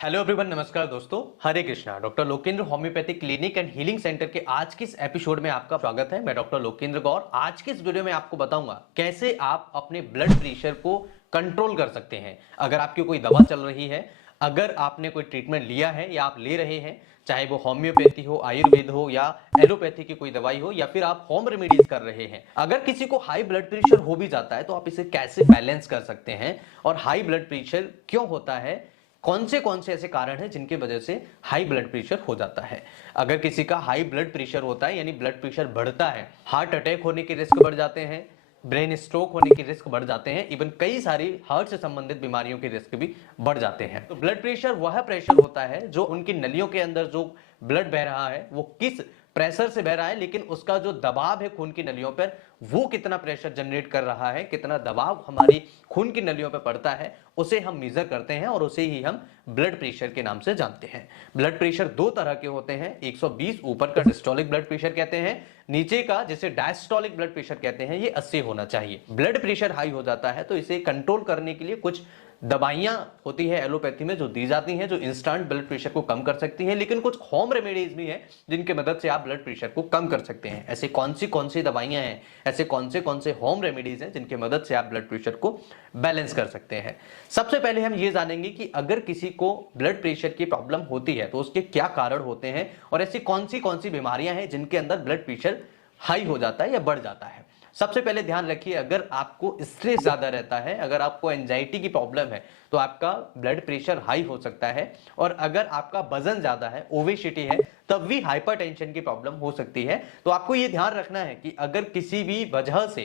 Hello everyone, नमस्कार दोस्तों। Hare Krishna. Doctor Lokendra homeopathic clinic and healing centre के आज के इस एपिसोड में आपका स्वागत है। मैं डॉक्टर लोकेंद्र गौर। आज के इस वीडियो में आपको बताऊंगा कैसे आप अपने ब्लड प्रेशर को कंट्रोल कर सकते हैं। अगर आपकी कोई दवा चल रही है, अगर आपने कोई ट्रीटमेंट लिया है या आप ले रहे हैं, चाहे वो होम्योपैथी हो, आयुर्वेद हो या एलोपैथी की कोई दवाई हो, या फिर आप होम रेमेडीज कर रहे हैं, अगर किसी को हाई ब्लड प्रेशर हो भी जाता है तो आप इसे कैसे बैलेंस कर सकते हैं। और हाई ब्लड प्रेशर क्यों होता है, कौन से ऐसे कारण हैं जिनकी वजह से हाई ब्लड प्रेशर हो जाता है। अगर किसी का हाई ब्लड प्रेशर होता है यानी ब्लड प्रेशर बढ़ता है, हार्ट अटैक होने के रिस्क बढ़ जाते हैं, ब्रेन स्ट्रोक होने के रिस्क बढ़ जाते हैं, इवन कई सारी हार्ट से संबंधित बीमारियों के रिस्क भी बढ़ जाते हैं। तो ब्लड प्रेशर वह प्रेशर होता है जो उनकी नलियों के अंदर जो ब्लड बह रहा है वो किस प्रेशर से बह रहा है, लेकिन उसका जो दबाव है खून की नलियों पर, वो कितना प्रेशर जनरेट कर रहा है, कितना दबाव हमारी खून की नलियों पर पड़ता है, उसे हम मेजर करते हैं और उसे ही हम ब्लड प्रेशर के नाम से जानते हैं। ब्लड प्रेशर दो तरह के होते हैं। 120 ऊपर का सिस्टोलिक ब्लड प्रेशर कहते हैं, नीचे का जिसे डायस्टोलिक ब्लड प्रेशर कहते हैं, ये 80 होना चाहिए। ब्लड प्रेशर हाई हो जाता है तो इसे कंट्रोल करने के लिए कुछ दवाइयां होती है एलोपैथी में जो दी जाती हैं, जो इंस्टेंट ब्लड प्रेशर को कम कर सकती हैं, लेकिन कुछ होम रेमेडीज भी हैं जिनकी मदद से आप ब्लड प्रेशर को कम कर सकते हैं। ऐसे कौन सी दवाइयां हैं, ऐसे कौन से होम रेमेडीज हैं जिनकी मदद से आप ब्लड प्रेशर को बैलेंस कर सकते हैं। सबसे पहले हम ये जानेंगे कि अगर किसी को ब्लड प्रेशर की प्रॉब्लम होती है तो उसके क्या कारण होते हैं और ऐसी कौन सी बीमारियां हैं जिनके अंदर ब्लड प्रेशर हाई हो जाता है या बढ़ जाता है। सबसे पहले ध्यान रखिए, अगर आपको स्ट्रेस ज्यादा रहता है, अगर आपको एंजाइटी की प्रॉब्लम है तो आपका ब्लड प्रेशर हाई हो सकता है। और अगर आपका वजन ज्यादा है, ओबेसिटी है, तब भी हाइपरटेंशन की प्रॉब्लम हो सकती है। तो आपको यह ध्यान रखना है कि अगर किसी भी वजह से,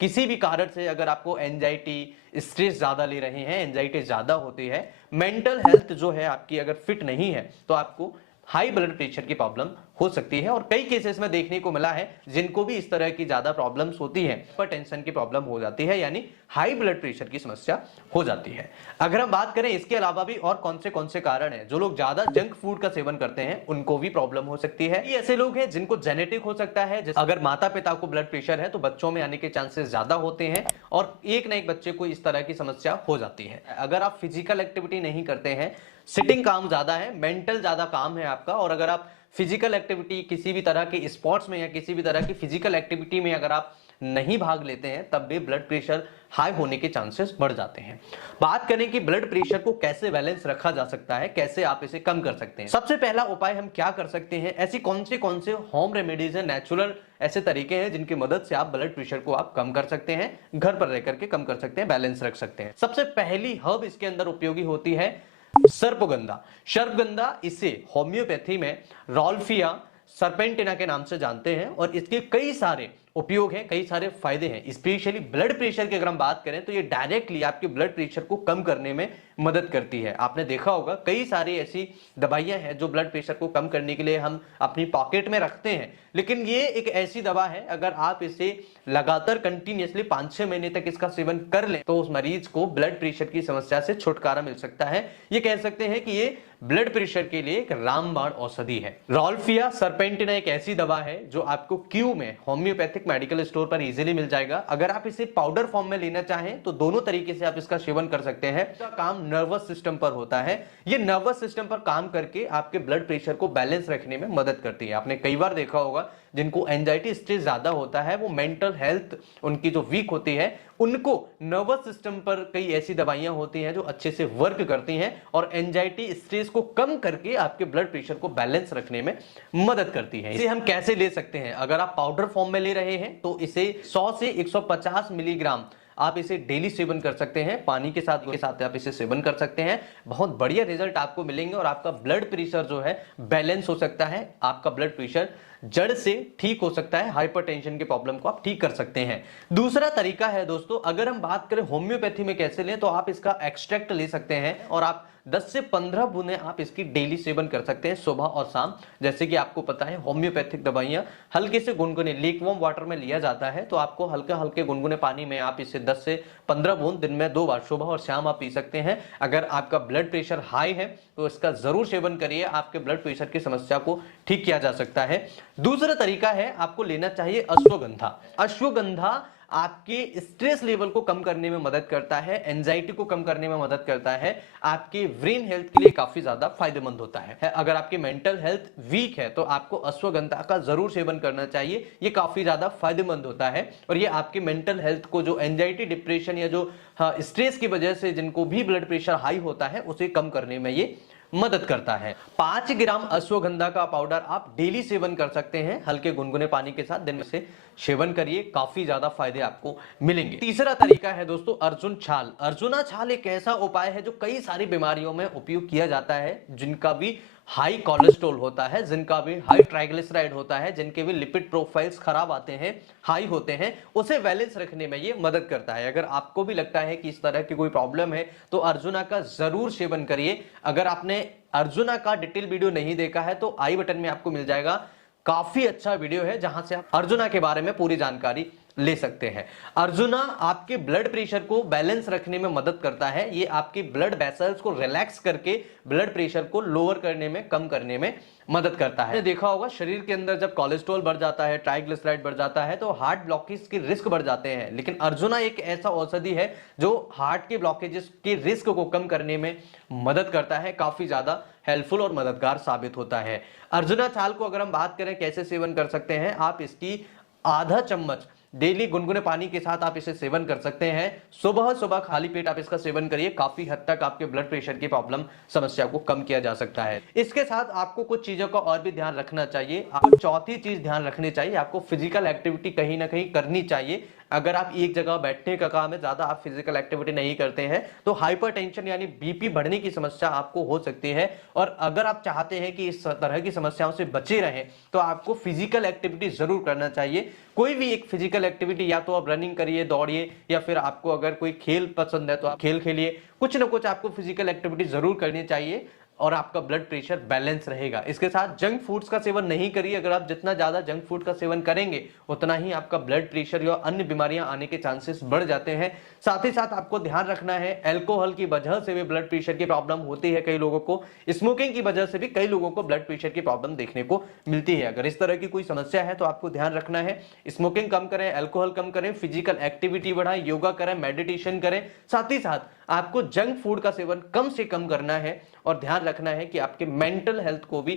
किसी भी कारण से अगर आपको एंजाइटी, स्ट्रेस ज्यादा ले रहे हैं, एंजाइटी ज्यादा होती है, मेंटल हेल्थ जो है आपकी अगर फिट नहीं है, तो आपको हाई ब्लड प्रेशर की प्रॉब्लम हो सकती है। और कई केसेस में देखने को मिला है जिनको भी इस तरह की ज्यादा प्रॉब्लम्स होती हैं, पर टेंशन की प्रॉब्लम हो जाती है, यानी हाई ब्लड प्रेशर की समस्या हो जाती है। अगर हम बात करें इसके अलावा भी और कौन से कारण हैं, जो लोग ज्यादा जंक फूड का सेवन करते हैं उनको भी प्रॉब्लम हो सकती है। ये ऐसे लोग हैं जिनको जेनेटिक हो सकता है, जैसे अगर माता पिता को ब्लड प्रेशर है तो बच्चों में आने के चांसेस ज्यादा होते हैं और एक ना एक बच्चे को इस तरह की समस्या हो जाती है। अगर आप फिजिकल एक्टिविटी नहीं करते हैं, सिटिंग काम ज्यादा है, मेंटल ज्यादा काम है आपका, और अगर आप फिजिकल एक्टिविटी किसी भी तरह के स्पोर्ट्स में या किसी भी तरह की फिजिकल एक्टिविटी में अगर आप नहीं भाग लेते हैं, तब भी ब्लड प्रेशर हाई होने के चांसेस बढ़ जाते हैं। बात करें कि ब्लड प्रेशर को कैसे बैलेंस रखा जा सकता है, कैसे आप इसे कम कर सकते हैं। सबसे पहला उपाय हम क्या कर सकते हैं, ऐसी कौन से होम रेमेडीज है, नेचुरल ऐसे तरीके हैं जिनकी मदद से आप ब्लड प्रेशर को आप कम कर सकते हैं, घर पर रहकर के कम कर सकते हैं, बैलेंस रख सकते हैं। सबसे पहली हर्ब इसके अंदर उपयोगी होती है सर्पगंधा। सर्पगंधा, इसे होम्योपैथी में रॉल्फिया सर्पेंटिना के नाम से जानते हैं और इसके कई सारे उपयोग हैं, कई सारे फायदे हैं। स्पेशली ब्लड प्रेशर की अगर हम बात करें तो ये डायरेक्टली आपके ब्लड प्रेशर को कम करने में मदद करती है। आपने देखा होगा कई सारी ऐसी दवाइयां हैं जो ब्लड प्रेशर को कम करने के लिए हम अपनी पॉकेट में रखते हैं, लेकिन ये एक ऐसी दवा है, अगर आप इसे लगातार कंटिन्यूअसली 5-6 महीने तक इसका सेवन कर लें तो उस मरीज को ब्लड प्रेशर की समस्या से छुटकारा मिल सकता है। ये कह सकते हैं कि ये ब्लड प्रेशर के लिए एक रामबाण औषधि है। रॉल्फिया सर्पेंटिना एक ऐसी दवा है जो आपको क्यू में होम्योपैथिक मेडिकल स्टोर पर इजीली मिल जाएगा। अगर आप इसे पाउडर फॉर्म में लेना चाहें तो दोनों तरीके से आप इसका सेवन कर सकते हैं। इसका काम नर्वस सिस्टम पर होता है, ये नर्वस सिस्टम पर काम करके आपके ब्लड प्रेशर को बैलेंस रखने में मदद करती है। आपने कई बार देखा होगा जिनको एंजाइटी, स्ट्रेस ज्यादा होता है, वो मेंटल हेल्थ उनकी जो वीक होती है, उनको नर्वस सिस्टम पर कई ऐसी दवाइयां होती हैं जो अच्छे से वर्क करती हैं और एंजाइटी, स्ट्रेस को कम करके आपके ब्लड प्रेशर को बैलेंस रखने में मदद करती है। इसे हम कैसे ले सकते हैं, अगर आप पाउडर फॉर्म में ले रहे हैं तो इसे 100 से 150 मिलीग्राम आप इसे डेली सेवन कर सकते हैं, पानी के साथ आप इसे सेवन कर सकते हैं। बहुत बढ़िया रिजल्ट आपको मिलेंगे और आपका ब्लड प्रेशर जो है बैलेंस हो सकता है, आपका ब्लड प्रेशर जड़ से ठीक हो सकता है, हाइपरटेंशन की प्रॉब्लम को आप ठीक कर सकते हैं। दूसरा तरीका है दोस्तों, अगर हम बात करें होम्योपैथी में कैसे लें, तो आप इसका एक्सट्रैक्ट ले सकते हैं और आप 10 से 15 बूंदें आप इसकी डेली सेवन कर सकते हैं सुबह और शाम। जैसे कि आपको पता है होम्योपैथिक दवाइयां हल्के से गुनगुने लेकवार्म वाटर में लिया जाता है, तो आपको हल्के गुनगुने पानी में आप इसे 10 से 15 बूंद दिन में 2 बार सुबह और शाम आप पी सकते हैं। अगर आपका ब्लड प्रेशर हाई है तो इसका जरूर सेवन करिए, आपके ब्लड प्रेशर की समस्या को ठीक किया जा सकता है। दूसरा तरीका है, आपको लेना चाहिए अश्वगंधा। अश्वगंधा आपके स्ट्रेस लेवल को कम करने में मदद करता है, एंजाइटी को कम करने में मदद करता है, आपके ब्रेन हेल्थ के लिए काफी ज्यादा फायदेमंद होता है। अगर आपकी मेंटल हेल्थ वीक है तो आपको अश्वगंधा का जरूर सेवन करना चाहिए, ये काफी ज्यादा फायदेमंद होता है और ये आपके मेंटल हेल्थ को, जो एंजाइटी, डिप्रेशन या जो स्ट्रेस की वजह से जिनको भी ब्लड प्रेशर हाई होता है उसे कम करने में ये मदद करता है। 5 ग्राम अश्वगंधा का पाउडर आप डेली सेवन कर सकते हैं, हल्के गुनगुने पानी के साथ दिन में से सेवन करिए, काफी ज्यादा फायदे आपको मिलेंगे। तीसरा तरीका है दोस्तों अर्जुन छाल। अर्जुना छाल एक ऐसा उपाय है जो कई सारी बीमारियों में उपयोग किया जाता है, जिनका भी हाई कोलेस्ट्रॉल होता है, जिनका भी हाई ट्राइग्लिसराइड होता है, जिनके भी लिपिड प्रोफाइल्स खराब आते हैं, हाई होते हैं, उसे बैलेंस रखने में ये मदद करता है। अगर आपको भी लगता है कि इस तरह की कोई प्रॉब्लम है तो अर्जुना का जरूर सेवन करिए। अगर आपने अर्जुना का डिटेल वीडियो नहीं देखा है तो आई बटन में आपको मिल जाएगा, काफी अच्छा वीडियो है जहां से आप अर्जुना के बारे में पूरी जानकारी ले सकते हैं। अर्जुना आपके ब्लड प्रेशर को बैलेंस रखने में मदद करता है, ये आपके ब्लड वेसल्स को रिलैक्स करके ब्लड प्रेशर को लोअर करने में, कम करने में मदद करता है। देखा होगा शरीर के अंदर जब कोलेस्ट्रॉल बढ़ जाता है, ट्राइग्लिसराइड बढ़ जाता है तो हार्ट ब्लॉकेज के रिस्क बढ़ जाते हैं, लेकिन अर्जुना एक ऐसा औषधि है जो हार्ट के ब्लॉकेजेस के रिस्क को कम करने में मदद करता है, काफी ज्यादा हेल्पफुल और मददगार साबित होता है। अर्जुना छाल को अगर हम बात करें कैसे सेवन कर सकते हैं, आप इसकी आधा चम्मच डेली गुनगुने पानी के साथ आप इसे सेवन कर सकते हैं। सुबह सुबह खाली पेट आप इसका सेवन करिए, काफी हद तक आपके ब्लड प्रेशर की प्रॉब्लम, समस्या को कम किया जा सकता है। इसके साथ आपको कुछ चीजों का और भी ध्यान रखना चाहिए। आपको चौथी चीज ध्यान रखनी चाहिए, आपको फिजिकल एक्टिविटी कहीं ना कहीं करनी चाहिए। अगर आप एक जगह बैठने का काम है, ज्यादा आप फिजिकल एक्टिविटी नहीं करते हैं तो हाइपरटेंशन यानी बीपी बढ़ने की समस्या आपको हो सकती है। और अगर आप चाहते हैं कि इस तरह की समस्याओं से बचे रहें तो आपको फिजिकल एक्टिविटी जरूर करना चाहिए। कोई भी एक फिजिकल एक्टिविटी, या तो आप रनिंग करिए, दौड़िए, या फिर आपको अगर कोई खेल पसंद है तो आप खेल खेलिए, कुछ ना कुछ आपको फिजिकल एक्टिविटी जरूर करनी चाहिए और आपका ब्लड प्रेशर बैलेंस रहेगा। इसके साथ जंक फूड्स का सेवन नहीं करिए। अगर आप जितना ज्यादा जंक फूड का सेवन करेंगे उतना ही आपका ब्लड प्रेशर या अन्य बीमारियां आने के चांसेस बढ़ जाते हैं। साथ ही साथ आपको ध्यान रखना है, अल्कोहल की वजह से भी ब्लड प्रेशर की प्रॉब्लम होती है कई लोगों को, स्मोकिंग की वजह से भी कई लोगों को ब्लड प्रेशर की प्रॉब्लम देखने को मिलती है। अगर इस तरह की कोई समस्या है तो आपको ध्यान रखना है, स्मोकिंग कम करें, अल्कोहल कम करें, फिजिकल एक्टिविटी बढ़ाएं, योगा करें, मेडिटेशन करें। साथ ही साथ आपको जंक फूड का सेवन कम से कम करना है और ध्यान रखना है कि आपके मेंटल हेल्थ को भी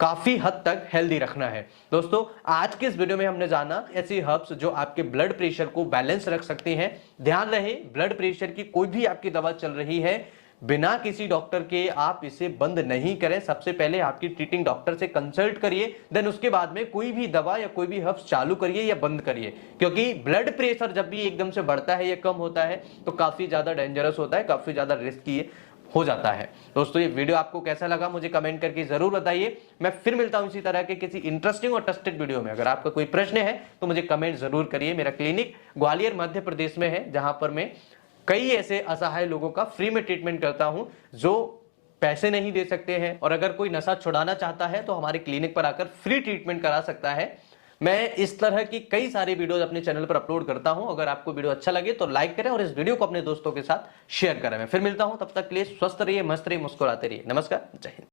काफी हद तक हेल्दी रखना है। दोस्तों आज के इस वीडियो में हमने जाना ऐसी हर्ब्स जो आपके ब्लड प्रेशर को बैलेंस रख सकती हैं। ध्यान रहे, ब्लड प्रेशर की कोई भी आपकी दवा चल रही है, बिना किसी डॉक्टर के आप इसे बंद नहीं करें। सबसे पहले आपकी ट्रीटिंग डॉक्टर से कंसल्ट करिए, देन उसके बाद में कोई भी दवा या कोई भी हर्ब्स चालू करिए या बंद करिए, क्योंकि ब्लड प्रेशर जब भी एकदम से बढ़ता है या कम होता है तो काफी ज्यादा डेंजरस होता है, काफी ज्यादा रिस्की हो जाता है। दोस्तों ये वीडियो आपको कैसा लगा मुझे कमेंट करके जरूर बताइए। मैं फिर मिलता हूं इसी तरह के किसी इंटरेस्टिंग और ट्रस्टेड वीडियो में। अगर आपका कोई प्रश्न है तो मुझे कमेंट जरूर करिए। मेरा क्लिनिक ग्वालियर मध्य प्रदेश में है, जहां पर मैं कई ऐसे असहाय लोगों का फ्री में ट्रीटमेंट करता हूं जो पैसे नहीं दे सकते हैं, और अगर कोई नशा छुड़ाना चाहता है तो हमारे क्लिनिक पर आकर फ्री ट्रीटमेंट करा सकता है। मैं इस तरह की कई सारी वीडियोस अपने चैनल पर अपलोड करता हूं। अगर आपको वीडियो अच्छा लगे तो लाइक करें और इस वीडियो को अपने दोस्तों के साथ शेयर करें। मैं फिर मिलता हूं, तब तक के लिए स्वस्थ रहिए, मस्त रहिए, मुस्कुराते रहिए। नमस्कार, जय हिंद।